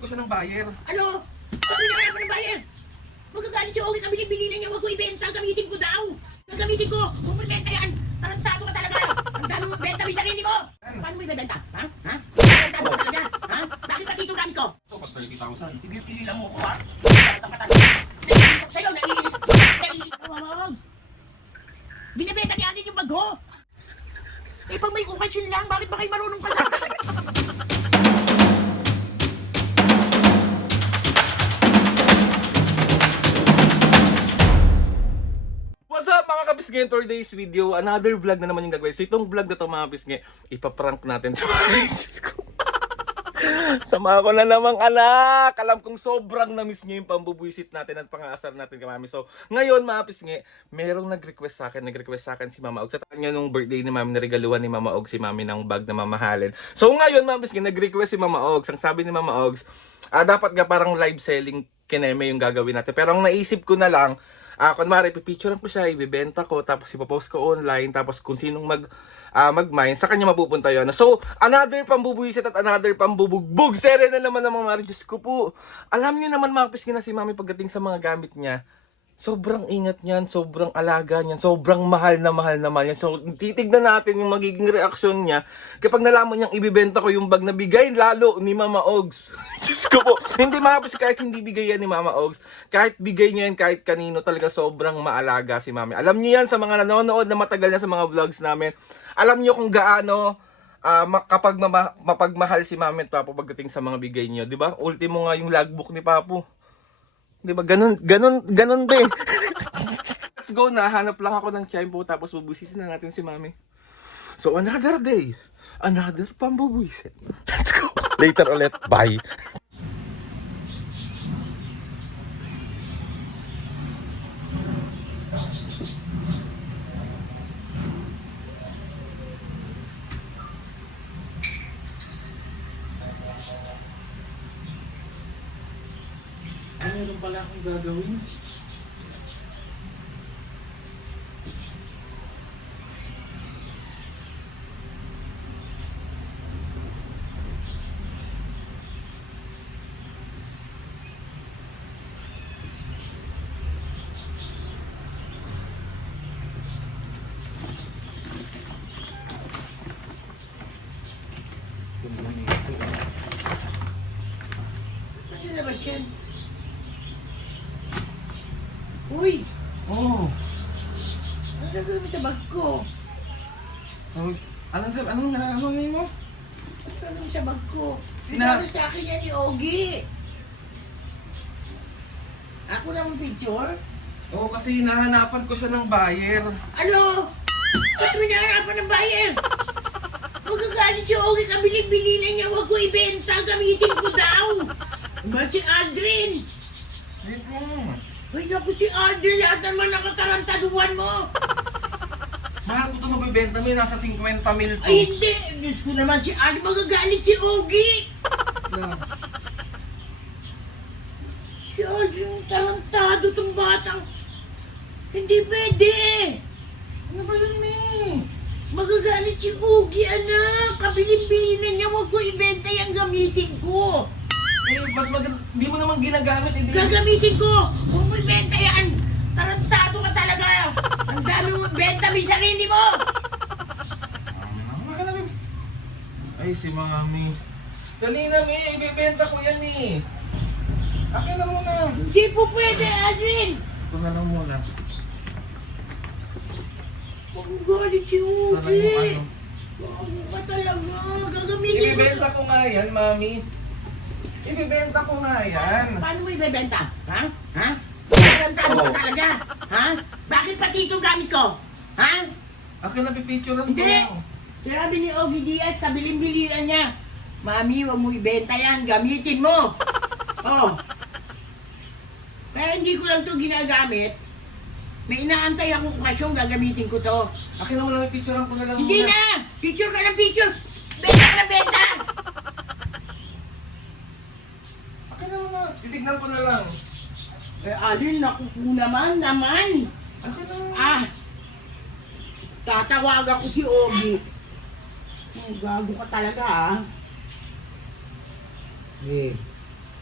ko siya ng buyer. Ano? Ano hinahanapan ng buyer? Magagalit si Ogie, kabili-bili na niya, huwag ko ibenta, gamitin ko daw. Gagamitin ko, kung may benta yan, tarantado ka talaga. Ang dami mong benta, may sarili mo. Paano mo ibebenta? Ha? Ha? Tarantado ka talaga? Ha? Bakit pati itong gamit ko? Ito, pag 30,000. Tigil-tigil lang mo ko, ha? Naiinis ako sa'yo, naiinis. Mamogs! Binibenta ni Alin yung bag ko. Eh, pag may okasyon lang, bakit ba kayo marunong ka sa akin? What's up mga kabisngi? For today's video, another vlog na naman yung gagawin. So itong vlog na to mga kabisngi, ipaprank natin sa mga ko. Sama ko na namang anak. Alam kong sobrang na-miss nyo yung pambubuisit natin at pang-aasar natin kay mami. So ngayon mga kabisngi, merong nag-request sa akin si Mama Og. Sa kanya nung birthday ni mami, naregaluhan ni Mama Og si mami ng bag na mamahalin. So ngayon mga kabisngi, nag-request si Mama Og. Ang sabi ni Mama Og, dapat nga parang live selling kineme yung gagawin natin. Pero ang naisip ko na lang, kunwari, pipicturean ko siya, ibibenta ko, tapos ipopost ko online, tapos kung sinong mag-mine, sa kanya mapupunta yun. So, another pambubuisit at another pambubugbog. Sere na naman ng mga Mari. Diyos ko po. Alam nyo naman mga piskin na si mami pagdating sa mga gamit niya, sobrang ingat niyan, sobrang alaga niyan, sobrang mahal na mahal yan. So, titignan natin yung magiging reaksyon niya kapag nalaman niyang ibibenta ko yung bag na bigay lalo ni Mama Ogs. Diyos ko po. Hindi mapis kahit hindi bigay yan ni Mama Ogs. Kahit bigay niya yan kahit kanino, talaga sobrang maalaga si Mami. Alam niyo yan sa mga nanonood na matagal na sa mga vlogs namin. Alam niyo kung gaano kapag mapagmahal si Mami at Papo pagdating sa mga bigay niyo. Diba? Ultimo nga yung logbook ni Papo. Di ba? Ganun be. Let's go na. Hanap lang ako ng tiyempo tapos bubusitin na natin si mami. So, another day. Another pambubuisit. Let's go. Later ulit. Bye. Meron pala akong gagawin. Ano na ba siya? Uy! Oh. Ano gagawin mo sa bag ko? Anong nararamdaman mo? Ano gagawin mo sa bag ko? Na- Pinalo sa akin yan ni Ogie. Ako na ang picture? Oo, kasi hinahanapan ko siya ng buyer. Ano? Ba't mo naharapan ng buyer? Magagalit si Ogie, kabili-bili na niya, huwag ko ibenta, gamitin ko daw. Ba't si Aldrin? Dito. Ay naku, si Aldrin, lahat naman nakatarantaduhan mo. Mahal ko ito mabibenta. May nasa 50 mil to. Ay hindi, Diyos ko naman si Aldrin, magagalit si Ogie. Si Aldrin, tarantado tong batang. Hindi pwede. Ano ba yun, May? Magagalit si Ogie, anak. Kabilin-bilin na niya, huwag ko ibenta yung gamitin ko. Eh, mas di mo naman ginagamit. Hindi. Gagamitin ko! Huwag mo ibenta yan! Tarantado ka talaga! Ang dami mong benta, may sarili mo! Ay, si Mami. Dali na, May. Ibibenta ko yan eh. Akin na muna. Hindi po pwede, Adrian! Ito na lang muna. Huwag mo galit si Sana yung Uji! ano. Ano ka talaga? Gagamitin ko! Ibibenta ko nga yan, Mami. Ibibenta ko nga yan. Paano mo ibebenta? Ha? Ha? Tarantado ka talaga! Ha? Bakit pati itong gamit ko? Ha? Akin na pipicturean ko Hindi! lang. Sinabi ni Ogie Diaz, kabilin-bili na niya. Mami, huwag mo ibenta yan, gamitin mo! Oh. Kaya hindi ko lang to ginagamit. May inaantay akong okasyon, gagamitin ko to. Akin na muna, pipicturean ko na lang Hindi muna. na! Picture ka ng picture! Benta ka ng benta! Akin na muna, titignan ko na lang. Eh, Alin, naku po naman. Akin na muna. Tatawagan ko si Ogie. Gago ka talaga, ah. Eh.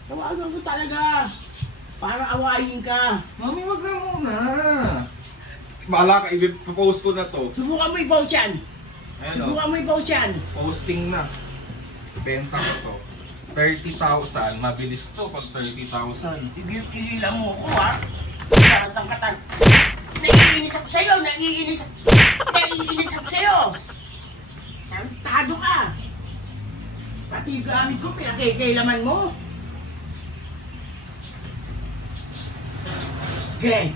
Tawagan ko talaga. Para awayin ka. Mami, wag na muna. Bahala ka, i-post ko na to. Subukan mo i-post yan. Ayan o, Subukan mo i-post yan. posting na. Benta ko to. 30,000. Mabilis to pag 30,000. Tigil-tigilan mo ko ha. Katang-katang. Naiinis ako sa'yo. Naiinis ako sa'yo. Tarantado ka. Pati yung gamit ko, pinakikailaman mo. Okay.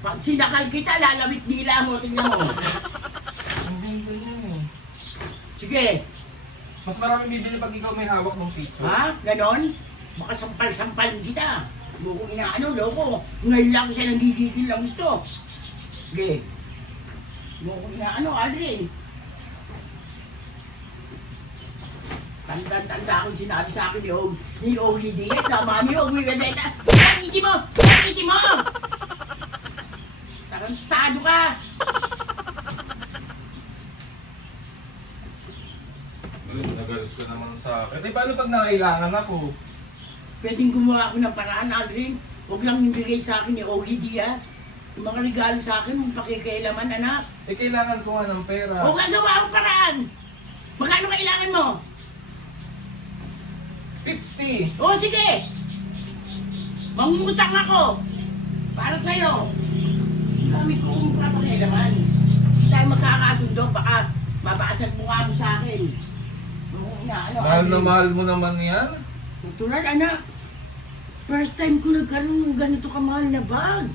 Pag sinakal kita, lalawit dila mo. Tingnan mo. Hindi ganyan eh. Sige. Mas marami bibili pag ikaw may hawak ng picture. Ha? Ganon? Baka sampal-sampal kita. Loko inaano, loko. Ngayon lang siya nanggigigil lang gusto. Sige. Loko inaano, Aldrin. Tanda-tanda akong sinabi sa akin ni Ogie Diaz na mami, huwag mo ibebenta. Gamitin mo! Gamitin mo! Tarantado ka! Galit ka naman sa akin. Eh, paano pag nakailangan ako? Pwedeng gumawa ako ng paraan, Aldrin. Huwag lang ibigay sa akin ni Ogie Diaz. Yung mga regalo sa akin, mong pakikailaman, anak. Eh, kailangan ko nga ng pera. Huwag ka gawa akong paraan! Magkano kailangan mo? 50! O sige! Mangutang ako! Para sa'yo! Ang gamit ko kung papakailaman. Hindi tayo magkakasundo, baka mabasag mukha mo sa akin. Mahal na mahal mo naman yan. Natural, anak. First time ko nagkaroon ng ganito kamahal na bag.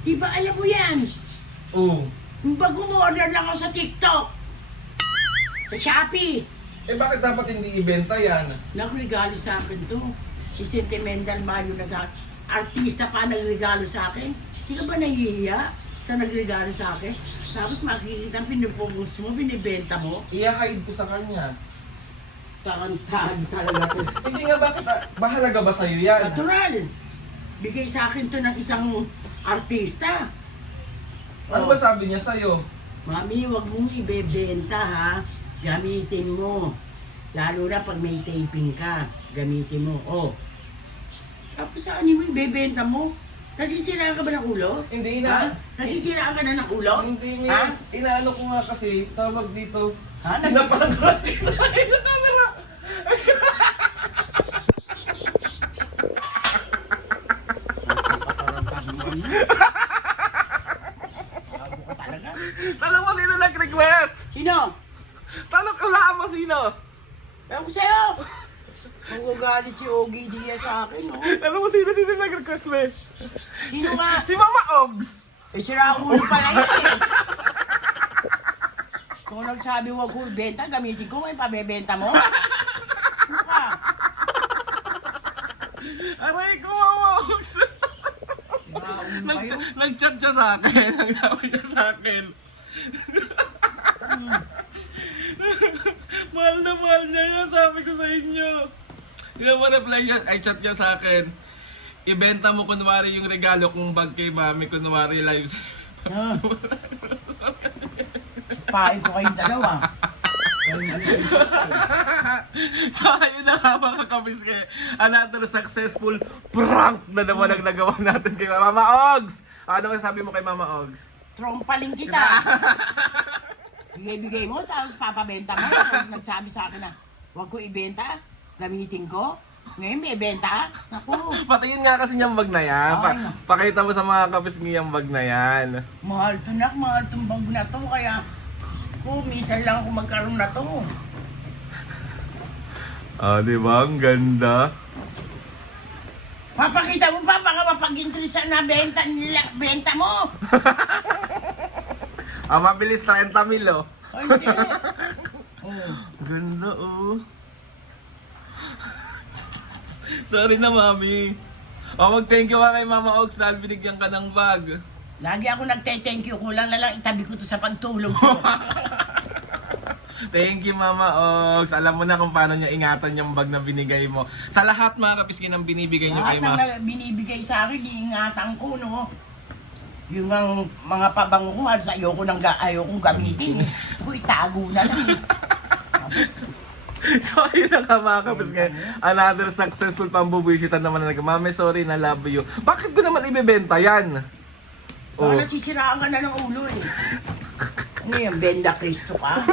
Di ba alam mo yan? Oo. Yung bag order lang ako sa TikTok. Sa Shopee. Eh, bakit dapat hindi ibenta yan? Nagregalo sa akin to. Si sentimental value na sa artista pa nagregalo sa akin. Hindi ka ba nahihiya sa nagregalo sa akin? Tapos makikita pinupost mo, binibenta mo. I-hide ko sa kanya. Tarantado talaga to. Hindi nga, bakit? Mahalaga ba sa'yo yan? Natural! Bigay sa akin to ng isang artista. Ano ba sabi niya sa'yo? Mami, wag mong ibebenta ha. Gamitin mo. Lalo na pag may taping ka, gamitin mo. Oh. Tapos saan mo ibebenta mo? Nasisiraan ka ba ng ulo? Hindi Ha? na. Nasisiraan ka na ng ulo? Hindi, Ha? Inaano ko nga kasi, tawag dito. Ha? Tinapalang ko natin na yung camera. Bago ka talaga. Tanong mo sino nag-request? Sino? Tanong ulaan mo sino? Ewan ko sa'yo. Magagalit si Ogie Diaz sa akin, oh. Tanong mo sino nag-request, me? Sino nga? Si Mama Ogs. Eh, sira ulo pala yun eh. Kung nagsabi wag ko benta, gamitin ko, may pabebenta mo. Ano ka? Aray ko, Mama Ogs. Sira ulo kayo. Nag-chat siya sa akin. Nagsabi niya sa akin. Mahal na mahal niya yan, sabi ko sa inyo. Yung mo reply niya, ay chat niya sa akin. Ibenta mo kunwari yung regalo kong bag kay mami, kunwari live sa... Ah. Pain ko kayong dalawa. So ayun na nga mga kabiske, another successful prank na naman ang nagawa natin kay Mama Ogs. Ano sabi mo kay Mama Ogs? Trompaling kita. Bigay-bigay mo, tapos papabenta mo. Tapos nagsabi sa akin na, wag ko ibenta, gamitin ko. Ngayon may benta. Naku, Patingin nga kasi niyang bag na yan. Ay, no. Pakita mo sa mga kabiske yung bag na yan. mahal to nak, mahal tong bag na to. Kaya, minsan lang ako magkaroon na to. Ah, di ba? Ang ganda. Papakita mo pa, baka mapag-interesa na benta mo. Ah, mabilis 30 mil, oh. Ay, hindi. Oh. Ganda, oh. Sorry na, mami. Oh, mag-thank you ka kay Mama Ogs dahil binigyan ka ng bag. Lagi ako nagte-thank you. Kulang na lang itabi ko to sa pagtulog ko. Thank you, Mama Ogs. Alam mo na kung paano niya ingatan yung bag na binigay mo. Sa lahat, mga kapiskin, ang binibigay niyo kay Lahat Mama. ng binibigay sa akin, iingatan ko, no? Yung ang mga pabango ko, ayokong gamitin. Eh. So, itago na lang. Tapos, So ayun na nga mga kapisge, another successful pambubwisitan naman na Mami, sorry na love you. Bakit ko naman ibebenta yan? Baka nasisiraan ka na ng ulo eh. Ano yan, Benda Cristo ka?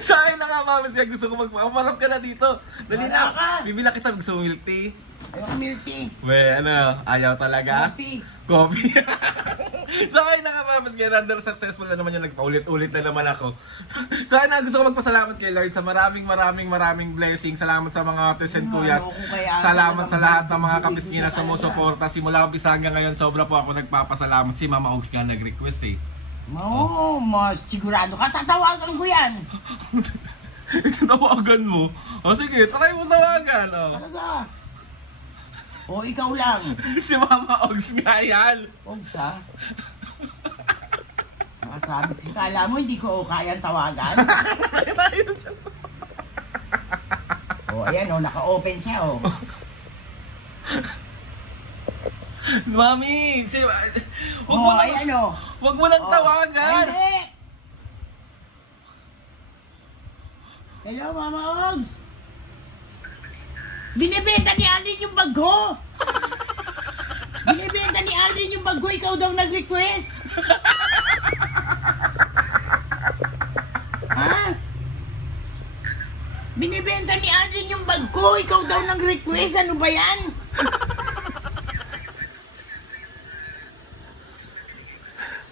So ayun na nga Mami, gusto ko magpamarap ka na dito. Dali Wala ka. na, bibila kita, gusto mo milk tea? Ayoko milk tea. We, ano, ayaw talaga? Coffee. Coffee. So ayun na nga Mami, another successful na naman yung nagpaulit-ulit na naman ako. So ayun na, gusto ko magpasalamat kay Lord sa maraming blessings. Salamat sa mga ates and kuyas. Salamat sa lahat ng mga kapisngi na sumusuporta. Simula umpisa hanggang ngayon, sobra po ako nagpapasalamat. Si Mama Ogs nga nag-request eh. Oo, mas sigurado ka. Tatawagan ko yan. Tawagan mo? O sige, try mo tawagan. O. Talaga. O ikaw lang. Si Mama Ogs nga yan. Huwag siya. Nakasabi ko, kala mo hindi ko kayang tawagan. O ayan o, naka-open siya o. Mami, O ayan o. wag mo lang tawagan. Hindi. Hello Mama Ogs. Binibenta ni Alvin yung bag ko. Binibenta ni Alvin yung bag ko, ikaw daw nag-request. Ha? Binibenta ni Alvin yung bag ko, ikaw daw nag-request. Ano ba yan?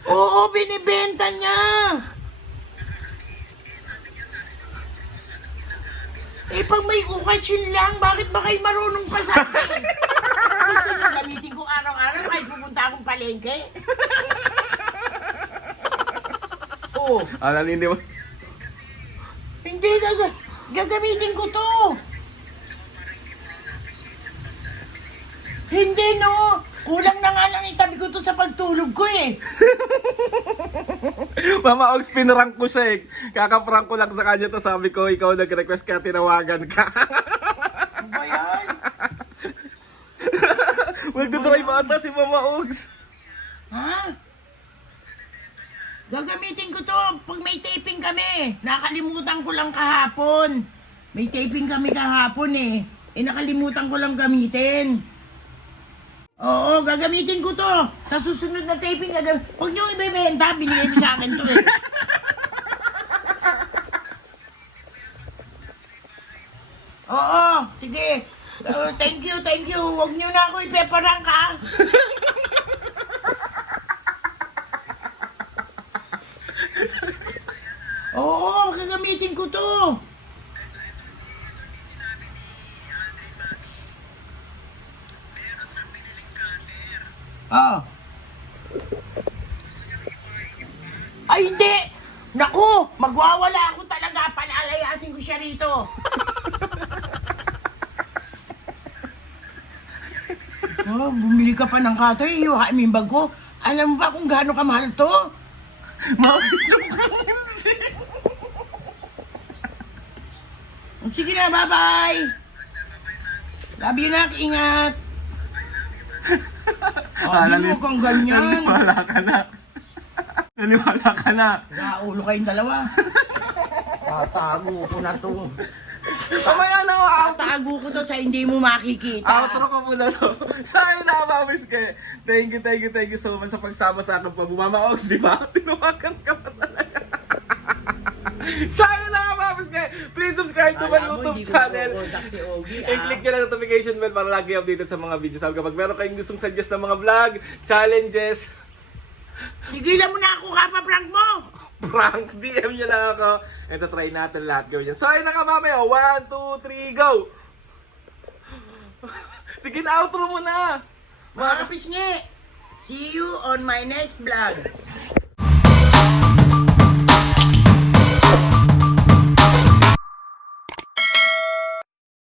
Oo, binibenta niya. Eh, pag may okasyon lang, bakit ba kayo marunong pa sa akin? Gusto niyo gamitin ko araw-araw kahit pupunta akong palengke? Oo. Nalindi mo. Hindi, gagamitin ko to. Hindi, no. Kulang na nga lang itabi ko to sa pagtulog ko eh. Mama Ogs, pinrank ko siya eh. Kakaprank ko lang sa kanya to, sabi ko, ikaw nag-request ka, tinawagan ka. Ano ba yan? Magdodrive ata si Mama Ogs. Ha? Gagamitin ko to pag may taping kami. Nakalimutan ko lang kahapon. May taping kami kahapon eh. Nakalimutan ko lang gamitin. Oo, gagamitin ko to. Sa susunod na taping, huwag niyong ibebenta. Binigay mo sa akin to eh. Oo, sige. Thank you. Huwag niyo na ako ipeparang ka. Oo, gagamitin ko to. Ah. Ay, hindi! Naku! Magwawala ako talaga. Palalayasin ko siya rito. Oh, bumili ka pa ng cutter. Iuhain mo yung bag ko. Alam mo ba kung gaano kamahal to? Mami, joke lang. Sige na, bye-bye! Love you, nak. Ingat! Di mo kang ganyan. Naniwala ka na. Naniwala ka na. Naulo kayong dalawa. Tatago ko na to. Kamaya na ako. Tatago ko to sa hindi mo makikita. Outro ko muna to. Sa'yo na, Mamis Ke. Thank you so much sa pagsama sa akin pa. Mama Ogs, di ba? Tinawagan ka pa talaga. Sa'yo na, Mamis Ke. Please subscribe to my YouTube channel. Si Ogie, I-click nyo lang notification bell para lagi updated sa mga videos. Kapag meron kayong gustong suggest ng mga vlog, challenges, Tigilan mo na ako, kapaprank mo! prank, DM nyo lang ako. Ito, try natin lahat gawin yan. So, ayun na ka, mami. 1, 2, 3, go! Sige na, outro mo na! Mga kapisngi, see you on my next vlog.